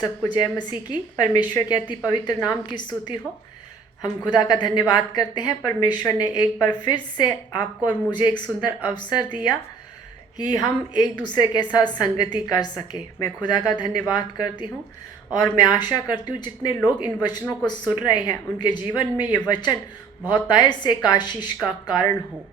सबको जय मसीह की। परमेश्वर के अति पवित्र नाम की स्तुति हो। हम खुदा का धन्यवाद करते हैं। परमेश्वर ने एक बार फिर से आपको और मुझे एक सुंदर अवसर दिया कि हम एक दूसरे के साथ संगति कर सके। मैं खुदा का धन्यवाद करती हूँ और मैं आशा करती हूँ जितने लोग इन वचनों को सुन रहे हैं उनके जीवन में ये वचन बहुतायत से एक आशीष का कारण हो।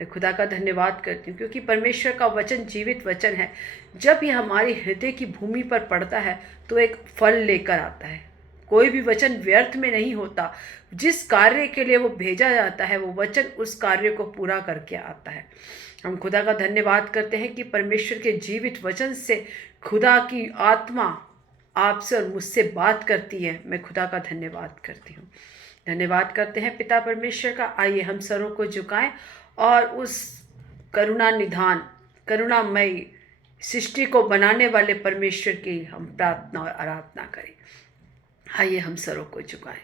मैं खुदा का धन्यवाद करती हूँ क्योंकि परमेश्वर का वचन जीवित वचन है। जब ये हमारी हृदय की भूमि पर पड़ता है तो एक फल लेकर आता है। कोई भी वचन व्यर्थ में नहीं होता। जिस कार्य के लिए वो भेजा जाता है वो वचन उस कार्य को पूरा करके आता है। हम खुदा का धन्यवाद करते हैं कि परमेश्वर के जीवित वचन से खुदा की आत्मा आपसे और मुझसे बात करती है। मैं खुदा का धन्यवाद करती हूँ। धन्यवाद करते हैं पिता परमेश्वर का। आइए हम सरों को झुकाएं और उस करुणा निधान करुणामयी सृष्टि को बनाने वाले परमेश्वर की हम प्रार्थना और आराधना करें। आइए हम सरों को झुकाएं।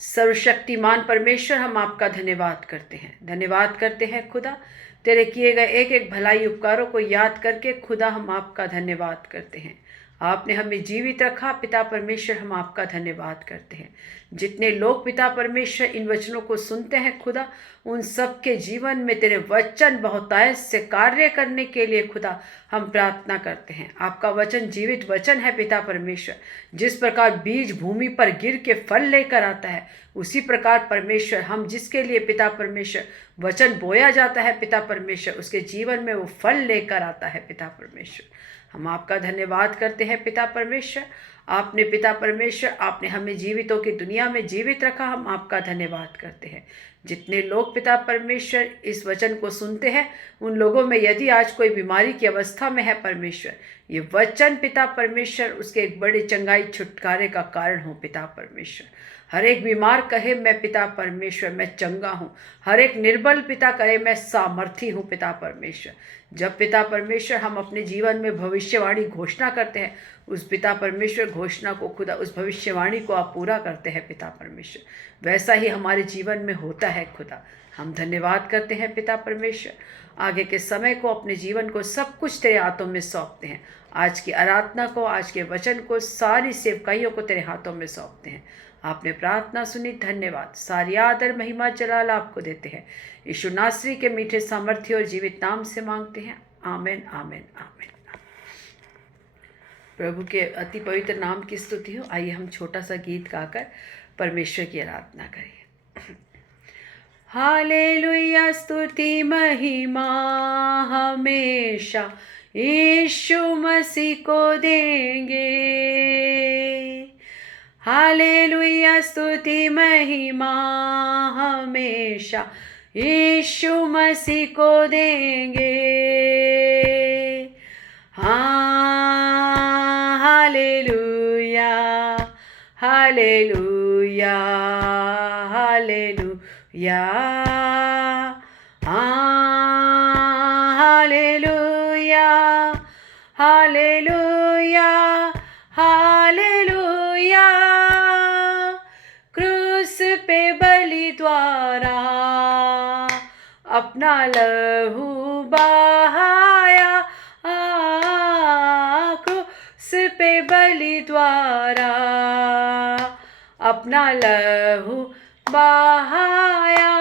सर्वशक्तिमान परमेश्वर, हम आपका धन्यवाद करते हैं। धन्यवाद करते हैं खुदा, तेरे किए गए एक एक भलाई उपकारों को याद करके खुदा हम आपका धन्यवाद करते हैं। आपने हमें जीवित रखा पिता परमेश्वर, हम आपका धन्यवाद करते हैं। जितने लोग पिता परमेश्वर इन वचनों को सुनते हैं खुदा, उन सब के जीवन में तेरे वचन बहुतायत से कार्य करने के लिए खुदा हम प्रार्थना करते हैं। आपका वचन जीवित वचन है पिता परमेश्वर। जिस प्रकार बीज भूमि पर गिर के फल लेकर आता है, उसी प्रकार परमेश्वर हम जिसके लिए पिता परमेश्वर वचन बोया जाता है पिता परमेश्वर, उसके जीवन में वो फल लेकर आता है पिता परमेश्वर। हम आपका धन्यवाद करते हैं पिता परमेश्वर। आपने पिता परमेश्वर, आपने हमें जीवितों की दुनिया में जीवित रखा। हम आपका धन्यवाद करते हैं। जितने लोग पिता परमेश्वर इस वचन को सुनते हैं, उन लोगों में यदि आज कोई बीमारी की अवस्था में है परमेश्वर, ये वचन पिता परमेश्वर उसके एक बड़े चंगाई छुटकारे का कारण हो पिता परमेश्वर। हर एक बीमार कहे मैं पिता परमेश्वर मैं चंगा हूँ। हर एक निर्बल पिता कहे मैं सामर्थी हूँ पिता परमेश्वर। जब पिता परमेश्वर हम अपने जीवन में भविष्यवाणी घोषणा करते हैं, उस पिता परमेश्वर घोषणा को खुदा उस भविष्यवाणी को आप पूरा करते हैं पिता परमेश्वर। वैसा ही हमारे जीवन में होता है खुदा। हम धन्यवाद करते हैं पिता परमेश्वर। आगे के समय को, अपने जीवन को सब कुछ तेरे हाथों में सौंपते हैं। आज की आराधना को, आज के वचन को, सारी सेवकाइयों को तेरे हाथों में सौंपते हैं। आपने प्रार्थना सुनी, धन्यवाद। सारी आदर महिमा जलाल आपको देते हैं। यीशु नासरी के मीठे सामर्थ्य और जीवित नाम से मांगते हैं। आमेन आमेन आमेन। प्रभु के अति पवित्र नाम की स्तुति हो। आइए हम छोटा सा गीत गाकर परमेश्वर की आराधना करें। हालेलुया, स्तुति महिमा हमेशा यीशु मसीह को देंगे। हालेलुया, स्तुति महिमा हमेशा यीशु मसीह को देंगे। हाँ, हालेलुया हालेलुया हालेलुया। हाँ, हालेलुया हालेलुया हालेलुया। क्रूस पे बलि द्वारा अपना लहू बहाया। क्रूस पे बलि द्वारा अपना लहू बहाया।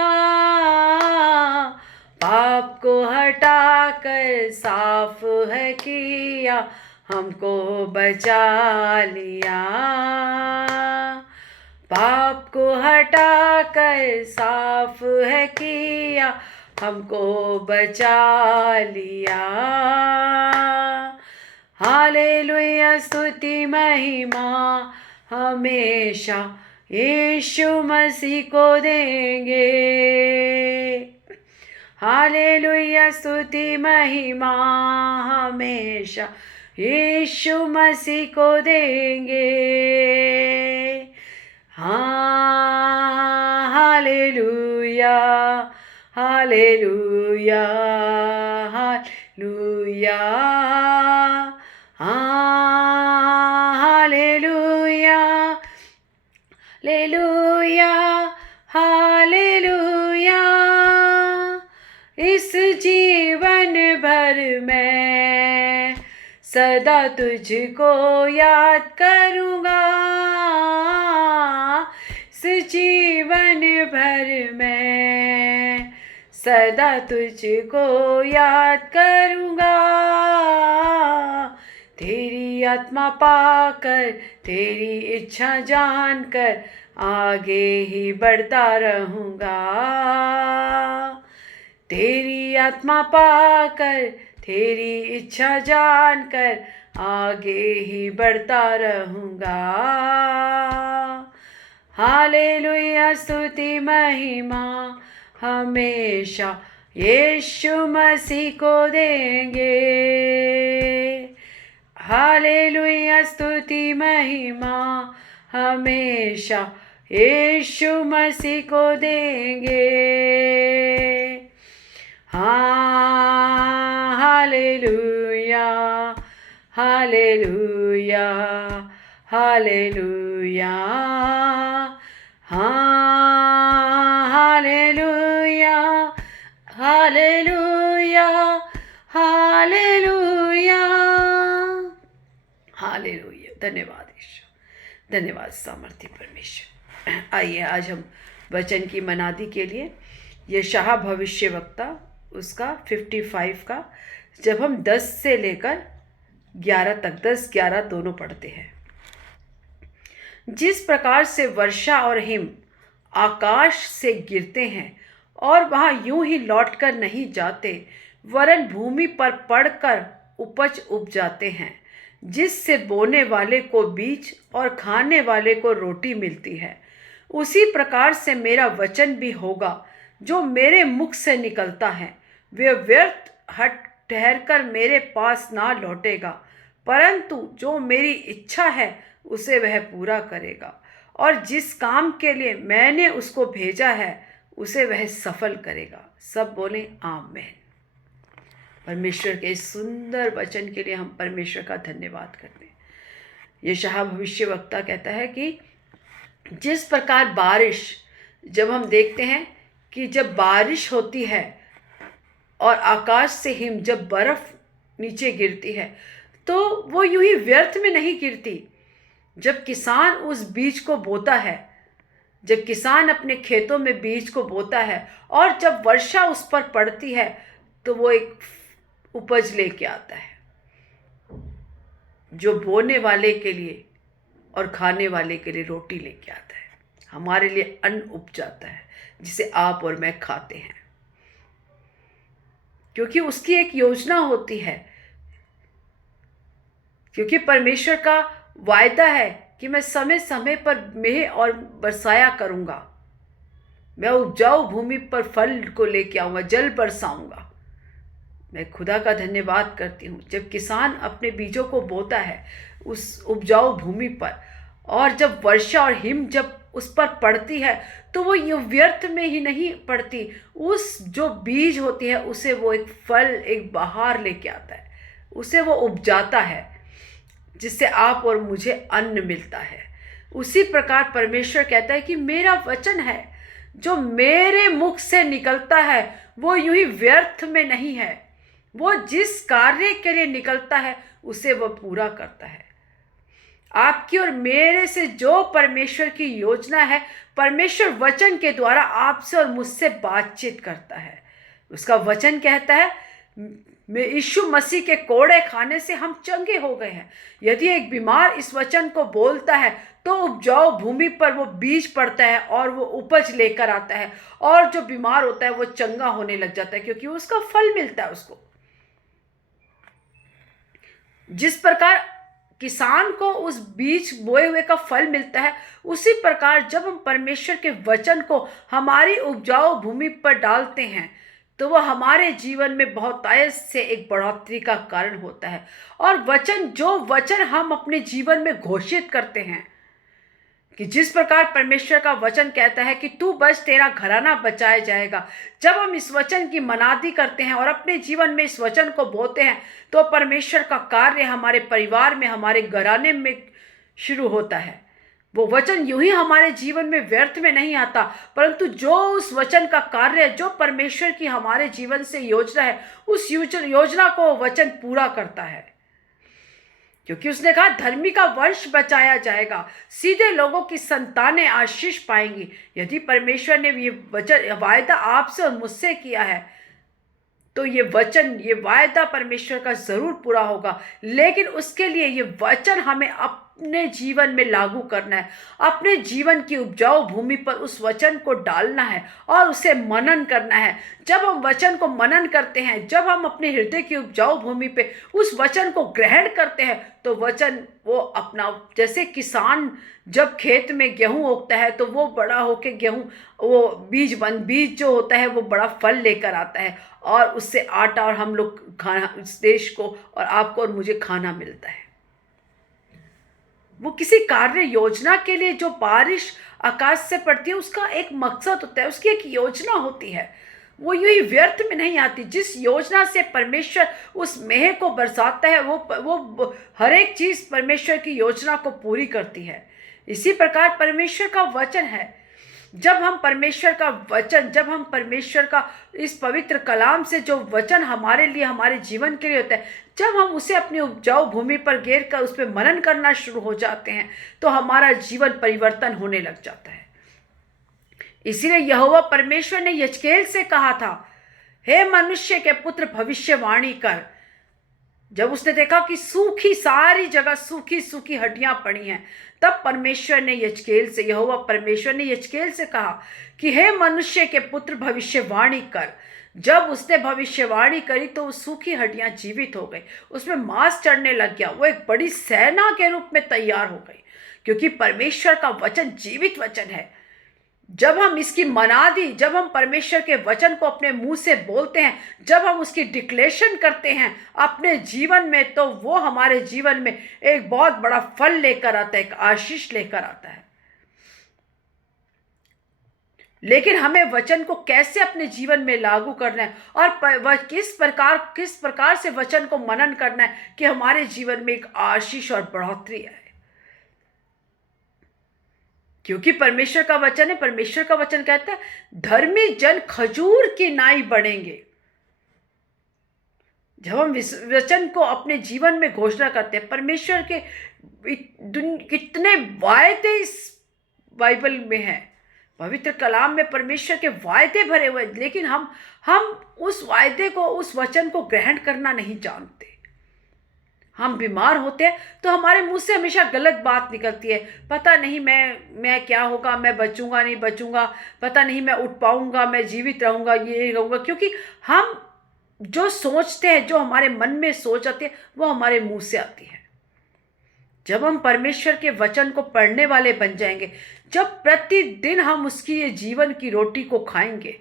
पाप को हटाकर साफ है किया, हमको बचा लिया। पाप को हटाकर साफ है किया, हमको बचा लिया। हालेलुया, स्तुति महिमा हमेशा यीशु मसीह को देंगे। हालेलुया, स्तुति महिमा हमेशा यीशु मसीह को देंगे। हाँ, हालेलुया हालेलुया हालेलुया। हाँ, हालेलुया हालेलुया हालेलुया। इस जीवन भर में सदा तुझको याद करूँगा, इस जीवन भर मैं सदा तुझको याद करूँगा। तेरी आत्मा पाकर, तेरी इच्छा जानकर आगे ही बढ़ता रहूँगा। तेरी आत्मा पाकर, तेरी इच्छा जानकर आगे ही बढ़ता रहूँगा। हालेलुया, स्तुति महिमा हमेशा यीशु मसीह को देंगे। हालेलुया, स्तुति महिमा हमेशा यीशु मसीह को देंगे। हाँ, हालेलुया, हालेलुया, हालेलुया। हाँ, हालेलुया, हालेलुया, हालेलुया, हालेलुया। धन्यवाद ईश्वर, धन्यवाद सामर्थ्य परमेश्वर। आइए आज हम वचन की मनादी के लिए यशायाह भविष्यवक्ता उसका 55 का, जब हम 10 से लेकर 11 तक, 10-11 दोनों पढ़ते हैं। जिस प्रकार से वर्षा और हिम आकाश से गिरते हैं और वहाँ यूं ही लौटकर नहीं जाते, वरन भूमि पर पड़कर उपज उग जाते हैं, जिससे बोने वाले को बीज और खाने वाले को रोटी मिलती है, उसी प्रकार से मेरा वचन भी होगा जो मेरे मुख से निकलता है। वह व्यर्थ हट ठहरकर मेरे पास ना लौटेगा, परंतु जो मेरी इच्छा है उसे वह पूरा करेगा, और जिस काम के लिए मैंने उसको भेजा है उसे वह सफल करेगा। सब बोले आमीन। परमेश्वर के इस सुंदर वचन के लिए हम परमेश्वर का धन्यवाद करते हैं। यशायाह भविष्यवक्ता कहता है कि जिस प्रकार बारिश, जब हम देखते हैं कि जब बारिश होती है और आकाश से हिम, जब बर्फ़ नीचे गिरती है, तो वो यूं ही व्यर्थ में नहीं गिरती। जब किसान उस बीज को बोता है, जब किसान अपने खेतों में बीज को बोता है और जब वर्षा उस पर पड़ती है, तो वो एक उपज लेके आता है, जो बोने वाले के लिए और खाने वाले के लिए रोटी लेके आता है। हमारे लिए अन्न उपजाता है जिसे आप और मैं खाते हैं, क्योंकि उसकी एक योजना होती है। क्योंकि परमेश्वर का वायदा है कि मैं समय समय पर मेह और बरसाया करूँगा, मैं उपजाऊ भूमि पर फल को लेके आऊँगा, जल बरसाऊँगा। मैं खुदा का धन्यवाद करती हूँ, जब किसान अपने बीजों को बोता है उस उपजाऊ भूमि पर, और जब वर्षा और हिम जब उस पर पड़ती है, तो वो यूँ व्यर्थ में ही नहीं पड़ती। उस जो बीज होती है उसे वो एक फल, एक बहार लेके आता है, उसे वो उपजाता है, जिससे आप और मुझे अन्न मिलता है। उसी प्रकार परमेश्वर कहता है कि मेरा वचन है जो मेरे मुख से निकलता है वो यूं ही व्यर्थ में नहीं है, वो जिस कार्य के लिए निकलता है उसे वह पूरा करता है। आपकी और मेरे से जो परमेश्वर की योजना है, परमेश्वर वचन के द्वारा आपसे और मुझसे बातचीत करता है। उसका वचन कहता है मैं यीशु मसीह के कोड़े खाने से हम चंगे हो गए हैं। यदि एक बीमार इस वचन को बोलता है तो उपजाऊ भूमि पर वो बीज पड़ता है और वो उपज लेकर आता है, और जो बीमार होता है वो चंगा होने लग जाता है, क्योंकि उसका फल मिलता है उसको। जिस प्रकार किसान को उस बीज बोए हुए का फल मिलता है, उसी प्रकार जब हम परमेश्वर के वचन को हमारी उपजाऊ भूमि पर डालते हैं तो वह हमारे जीवन में बहुतायत से एक बढ़ोतरी का कारण होता है। और जो वचन हम अपने जीवन में घोषित करते हैं, कि जिस प्रकार परमेश्वर का वचन कहता है कि तू बच, तेरा घराना बचाया जाएगा। जब हम इस वचन की मनादी करते हैं और अपने जीवन में इस वचन को बोते हैं, तो परमेश्वर का कार्य हमारे परिवार में, हमारे घराने में शुरू होता है। वो वचन यूं ही हमारे जीवन में व्यर्थ में नहीं आता, परंतु जो उस वचन का कार्य, जो परमेश्वर की हमारे जीवन से योजना है, उस योजना को वचन पूरा करता है। क्योंकि उसने कहा धर्मी का वंश बचाया जाएगा, सीधे लोगों की संतानें आशीष पाएंगी। यदि परमेश्वर ने ये वचन वायदा आपसे और मुझसे किया है तो ये वचन, ये वायदा परमेश्वर का ज़रूर पूरा होगा। लेकिन उसके लिए ये वचन हमें अपने जीवन में लागू करना है, अपने जीवन की उपजाऊ भूमि पर उस वचन को डालना है और उसे मनन करना है। जब हम वचन को मनन करते हैं, जब हम अपने हृदय की उपजाऊ भूमि पे उस वचन को ग्रहण करते हैं, तो वचन वो अपना, जैसे किसान जब खेत में गेहूं उगता है तो वो बड़ा होके गेहूं, वो बीज जो होता है वो बड़ा फल लेकर आता है और उससे आटा और हम लोग खाना, इस देश को और आपको और मुझे खाना मिलता है। वो किसी कार्य योजना के लिए जो बारिश आकाश से पड़ती है उसका एक मकसद होता है, उसकी एक योजना होती है। वो यूं ही व्यर्थ में नहीं आती। जिस योजना से परमेश्वर उस मेह को बरसाता है वो हर एक चीज़ परमेश्वर की योजना को पूरी करती है। इसी प्रकार परमेश्वर का वचन है। जब हम परमेश्वर का इस पवित्र कलाम से जो वचन हमारे लिए, हमारे जीवन के लिए होता है, जब हम उसे अपनी उपजाऊ भूमि पर गिर कर उस पर मनन करना शुरू हो जाते हैं तो हमारा जीवन परिवर्तन होने लग जाता है। इसीलिए यहोवा परमेश्वर ने यजकेल से कहा था, हे मनुष्य के पुत्र भविष्यवाणी कर। जब उसने देखा कि सारी जगह सूखी सूखी हड्डियां पड़ी हैं, तब परमेश्वर ने यहोवा परमेश्वर ने यजकेल से कहा कि हे मनुष्य के पुत्र भविष्यवाणी कर। जब उसने भविष्यवाणी करी तो वो सूखी हड्डियां जीवित हो गई, उसमें मांस चढ़ने लग गया, वो एक बड़ी सेना के रूप में तैयार हो गई। क्योंकि परमेश्वर का वचन जीवित वचन है। जब हम इसकी मनादी, जब हम परमेश्वर के वचन को अपने मुंह से बोलते हैं, जब हम उसकी डिक्लेरेशन करते हैं अपने जीवन में, तो वो हमारे जीवन में एक बहुत बड़ा फल लेकर आता है, एक आशीष लेकर आता है। लेकिन हमें वचन को कैसे अपने जीवन में लागू करना है और किस प्रकार से वचन को मनन करना है कि हमारे जीवन में एक आशीष और बढ़ोतरी आए। क्योंकि परमेश्वर का वचन है, परमेश्वर का वचन कहता है धर्मी जन खजूर की नाई बढ़ेंगे। जब हम वचन को अपने जीवन में घोषणा करते हैं, परमेश्वर के कितने वायदे इस बाइबल में हैं, पवित्र कलाम में परमेश्वर के वायदे भरे हुए, लेकिन हम उस वायदे को, उस वचन को ग्रहण करना नहीं जानते। हम बीमार होते हैं तो हमारे मुंह से हमेशा गलत बात निकलती है, पता नहीं मैं क्या होगा, मैं बचूंगा नहीं बचूंगा, पता नहीं मैं उठ पाऊंगा, मैं जीवित रहूंगा, ये रहूंगा। क्योंकि हम जो सोचते हैं, जो हमारे मन में सोच आती है, वो हमारे मुंह से आती है। जब हम परमेश्वर के वचन को पढ़ने वाले बन जाएंगे, जब प्रतिदिन हम उसकी ये जीवन की रोटी को खाएंगे,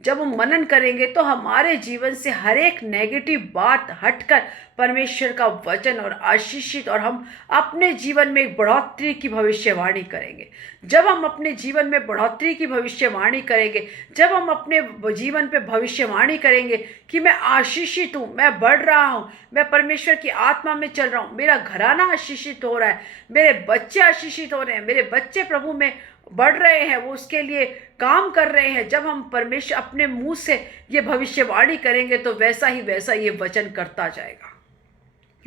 जब हम मनन करेंगे, तो हमारे जीवन से हर एक नेगेटिव बात हटकर परमेश्वर का वचन और आशीषित, और हम अपने जीवन में एक बढ़ोतरी की भविष्यवाणी करेंगे। जब हम अपने जीवन में बढ़ोतरी की भविष्यवाणी करेंगे, जब हम अपने जीवन पे भविष्यवाणी करेंगे कि मैं आशीषित हूँ, मैं बढ़ रहा हूँ, मैं परमेश्वर की आत्मा में चल रहा हूँ, मेरा घराना आशीषित हो रहा है, मेरे बच्चे आशीषित हो रहे हैं, मेरे बच्चे प्रभु में बढ़ रहे हैं, वो उसके लिए काम कर रहे हैं। जब हम परमेश्वर अपने मुंह से ये भविष्यवाणी करेंगे तो वैसा ये वचन करता जाएगा।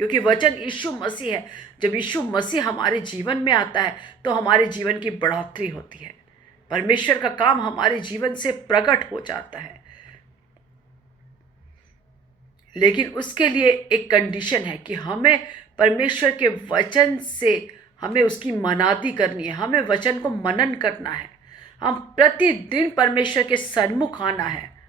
क्योंकि वचन यीशु मसीह है। जब यीशु मसीह हमारे जीवन में आता है तो हमारे जीवन की बढ़ोतरी होती है, परमेश्वर का काम हमारे जीवन से प्रकट हो जाता है। लेकिन उसके लिए एक कंडीशन है कि हमें परमेश्वर के वचन से हमें उसकी मनादी करनी है, हमें वचन को मनन करना है, हम प्रतिदिन परमेश्वर के सन्मुख आना है।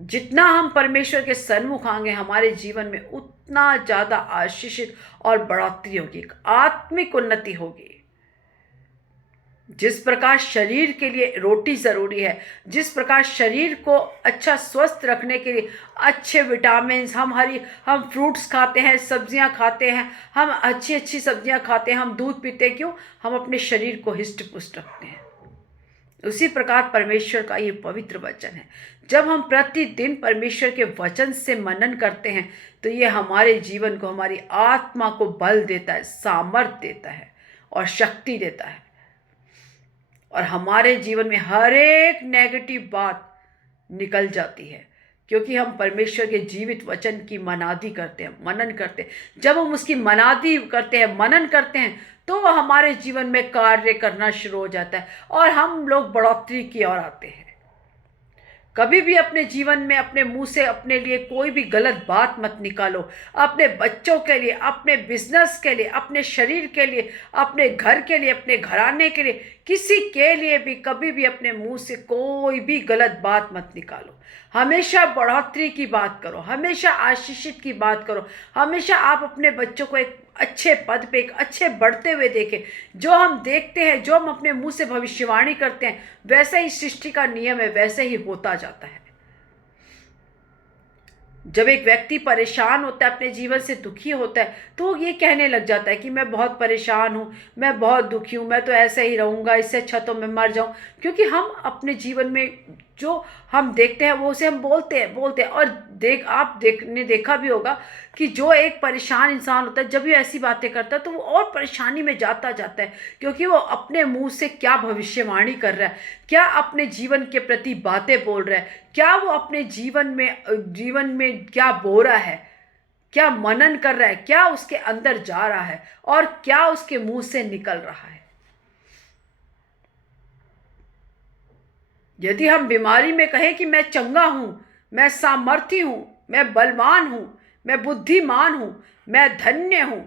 जितना हम परमेश्वर के सन्मुख आएंगे, हमारे जीवन में उतना ज़्यादा आशीषित और बढ़ोतरी होगी, आत्मिक उन्नति होगी। जिस प्रकार शरीर के लिए रोटी ज़रूरी है, जिस प्रकार शरीर को अच्छा स्वस्थ रखने के लिए अच्छे विटामिन, हम फ्रूट्स खाते हैं, सब्जियां खाते हैं, हम अच्छी सब्जियां खाते हैं, हम दूध पीते, क्यों? हम अपने शरीर को हिष्ट पुष्ट रखते हैं। उसी प्रकार परमेश्वर का ये पवित्र वचन है। जब हम प्रतिदिन परमेश्वर के वचन से मनन करते हैं तो ये हमारे जीवन को, हमारी आत्मा को बल देता है, सामर्थ देता है और शक्ति देता है, और हमारे जीवन में हर एक नेगेटिव बात निकल जाती है। क्योंकि हम परमेश्वर के जीवित वचन की मनादी करते हैं, मनन करते हैं। जब हम उसकी मनादी करते हैं, मनन करते हैं, तो वह हमारे जीवन में कार्य करना शुरू हो जाता है और हम लोग बढ़ोतरी की ओर आते हैं। कभी भी अपने जीवन में अपने मुंह से अपने लिए कोई भी गलत बात मत निकालो। अपने बच्चों के लिए, अपने बिजनेस के लिए, अपने शरीर के लिए, अपने घर के लिए, अपने घराने के लिए, किसी के लिए भी कभी भी अपने मुंह से कोई भी गलत बात मत निकालो। हमेशा बढ़ोतरी की बात करो, हमेशा आशीषित की बात करो। हमेशा आप अपने बच्चों को एक अच्छे पद पे, एक अच्छे बढ़ते हुए देखें। जो हम देखते हैं, जो हम अपने मुंह से भविष्यवाणी करते हैं, वैसे ही सृष्टि का नियम है, वैसे ही होता जाता है। जब एक व्यक्ति परेशान होता है, अपने जीवन से दुखी होता है, तो वो ये कहने लग जाता है कि मैं बहुत परेशान हूँ, मैं बहुत दुखी हूँ, मैं तो ऐसे ही रहूँगा, इससे अच्छा तो मैं मर जाऊँ। क्योंकि हम अपने जीवन में जो हम देखते हैं वो उसे हम बोलते हैं। और देखा भी होगा कि जो एक परेशान इंसान होता है, जब ये ऐसी बातें करता है तो वो और परेशानी में जाता है, क्योंकि वो अपने मुंह से क्या भविष्यवाणी कर रहा है, क्या अपने जीवन के प्रति बातें बोल रहा है, क्या वो अपने जीवन में क्या बो रहा है, क्या मनन कर रहा है, क्या उसके अंदर जा रहा है और क्या उसके मुंह से निकल रहा है। यदि हम बीमारी में कहें कि मैं चंगा हूं, मैं सामर्थ्य हूं, मैं बलवान हूं, मैं बुद्धिमान हूं, मैं धन्य हूं,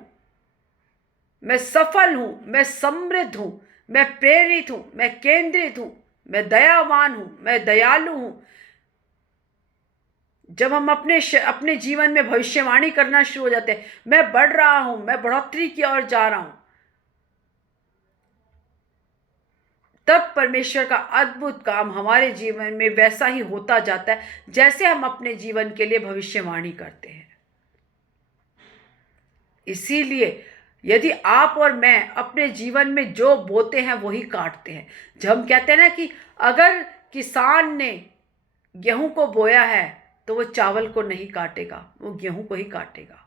मैं सफल हूं, मैं समृद्ध हूं, मैं प्रेरित हूं, मैं केंद्रित हूं, मैं दयावान हूं, मैं दयालु हूं, जब हम अपने जीवन में भविष्यवाणी करना शुरू हो जाते हैं, मैं बढ़ रहा हूं, मैं बढ़ोतरी की ओर जा रहा हूं, तब परमेश्वर का अद्भुत काम हमारे जीवन में वैसा ही होता जाता है जैसे हम अपने जीवन के लिए भविष्यवाणी करते हैं। इसीलिए यदि आप और मैं अपने जीवन में जो बोते हैं वही काटते हैं। जब हम कहते हैं ना कि अगर किसान ने गेहूं को बोया है तो वो चावल को नहीं काटेगा, वो गेहूं को ही काटेगा।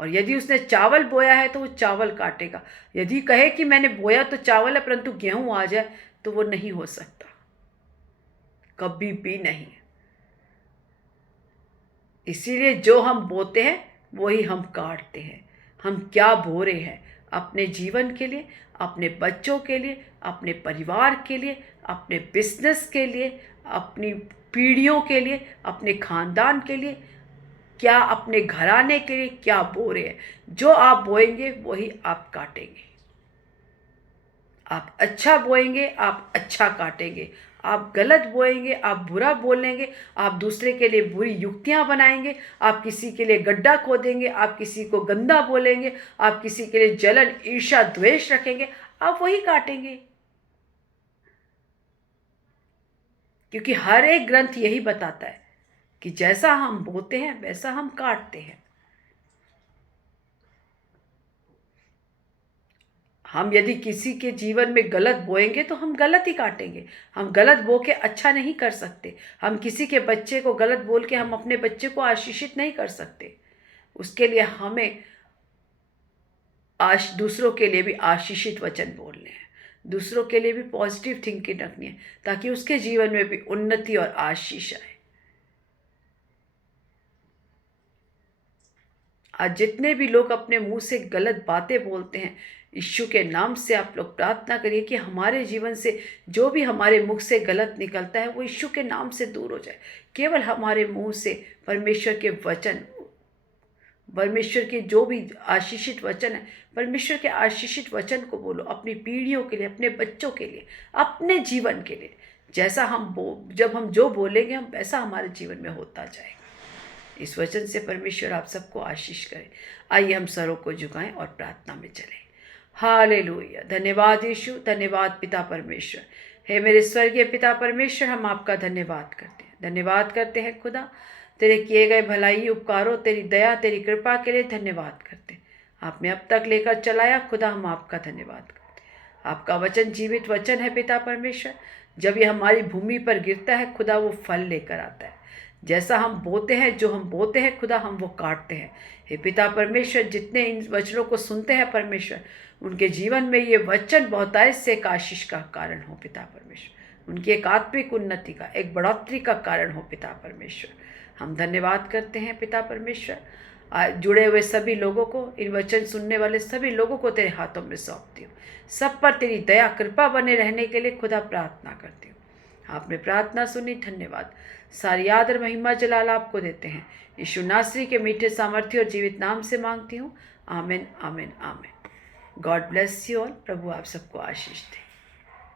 और यदि उसने चावल बोया है तो वो चावल काटेगा। यदि कहे कि मैंने बोया तो चावल है परंतु गेहूं आ जाए, तो वो नहीं हो सकता, कभी भी नहीं। इसीलिए जो हम बोते हैं वही हम काटते हैं। हम क्या बो रहे हैं अपने जीवन के लिए, अपने बच्चों के लिए, अपने परिवार के लिए, अपने बिजनेस के लिए, अपनी पीढ़ियों के लिए, अपने खानदान के लिए, क्या अपने घराने के लिए क्या बो रहे हैं। जो आप बोएंगे वही आप काटेंगे। आप अच्छा बोएंगे, आप अच्छा काटेंगे। आप गलत बोएंगे, आप बुरा बोलेंगे, आप दूसरे के लिए बुरी युक्तियां बनाएंगे, आप किसी के लिए गड्ढा खोदेंगे, आप किसी को गंदा बोलेंगे, आप किसी के लिए जलन, ईर्ष्या, द्वेष रखेंगे, आप वही काटेंगे। क्योंकि हर एक ग्रंथ यही बताता है कि जैसा हम बोते हैं वैसा हम काटते हैं। हम यदि किसी के जीवन में गलत बोएंगे तो हम गलत ही काटेंगे। हम गलत बो के अच्छा नहीं कर सकते। हम किसी के बच्चे को गलत बोल के हम अपने बच्चे को आशीषित नहीं कर सकते। उसके लिए हमें दूसरों के लिए भी आशीषित वचन बोलने हैं, दूसरों के लिए भी पॉजिटिव थिंकिंग रखनी है, ताकि उसके जीवन में भी उन्नति और आशीष आए। आज जितने भी लोग अपने मुंह से गलत बातें बोलते हैं, यीशु के नाम से आप लोग प्रार्थना करिए कि हमारे जीवन से जो भी हमारे मुख से गलत निकलता है वो यीशु के नाम से दूर हो जाए। केवल हमारे मुंह से परमेश्वर के वचन, परमेश्वर के जो भी आशीषित वचन है, परमेश्वर के आशीषित वचन को बोलो अपनी पीढ़ियों के लिए, अपने बच्चों के लिए, अपने जीवन के लिए। जैसा जब हम जो बोलेंगे हम वैसा हमारे जीवन में होता जाएगा। इस वचन से परमेश्वर आप सबको आशीष करे। आइए हम सरों को झुकाएं और प्रार्थना में चलें। हालेलुया। धन्यवाद यीशु, धन्यवाद पिता परमेश्वर। हे मेरे स्वर्गीय पिता परमेश्वर, हम आपका धन्यवाद करते हैं, धन्यवाद करते हैं खुदा। तेरे किए गए भलाई, उपकारों, तेरी दया, तेरी कृपा के लिए धन्यवाद करते हैं। आपने अब तक लेकर चलाया खुदा, हम आपका धन्यवाद करते हैं। आपका वचन जीवित वचन है पिता परमेश्वर। जब ये हमारी भूमि पर गिरता है खुदा, वो फल लेकर आता है। जैसा हम बोते हैं, जो हम बोते हैं खुदा, हम वो काटते हैं। हे पिता परमेश्वर, जितने इन वचनों को सुनते हैं परमेश्वर, उनके जीवन में ये वचन बहुतायत से एक आशीष का कारण हो पिता परमेश्वर। उनकी एक आत्मिक उन्नति का, एक बढ़ोतरी का कारण हो पिता परमेश्वर। हम धन्यवाद करते हैं पिता परमेश्वर। जुड़े हुए सभी लोगों को, इन वचन सुनने वाले सभी लोगों को तेरे हाथों में सौंपती हूँ। सब पर तेरी दया कृपा बने रहने के लिए खुदा प्रार्थना करती हूँ। आपने प्रार्थना सुनी, धन्यवाद। सारी आदर महिमा जलाल आपको देते हैं। यीशु नासरी के मीठे सामर्थ्य और जीवित नाम से मांगती हूँ। आमीन, आमीन, आमीन। God bless you all. प्रभु आप सबको आशीष दे।